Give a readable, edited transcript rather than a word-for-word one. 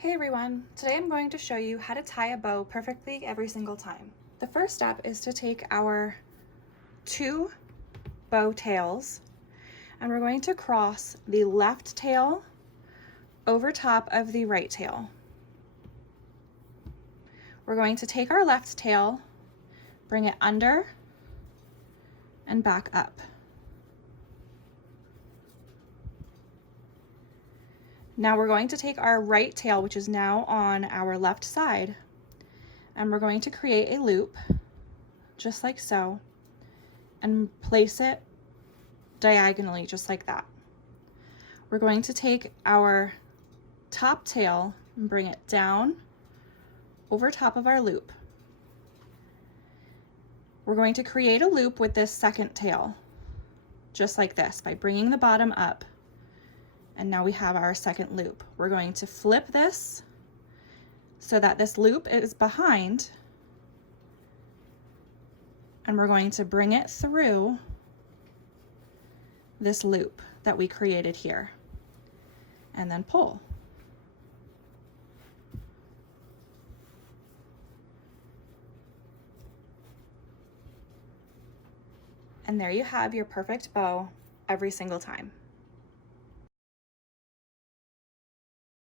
Hey everyone, today I'm going to show you how to tie a bow perfectly every single time. The first step is to take our two bow tails and we're going to cross the left tail over top of the right tail. We're going to take our left tail, bring it under and back up. Now we're going to take our right tail, which is now on our left side, and we're going to create a loop just like so and place it diagonally just like that. We're going to take our top tail and bring it down over top of our loop. We're going to create a loop with this second tail just like this by bringing the bottom up, and now we have our second loop. We're going to flip this so that this loop is behind, and we're going to bring it through this loop that we created here and then pull. And there you have your perfect bow every single time.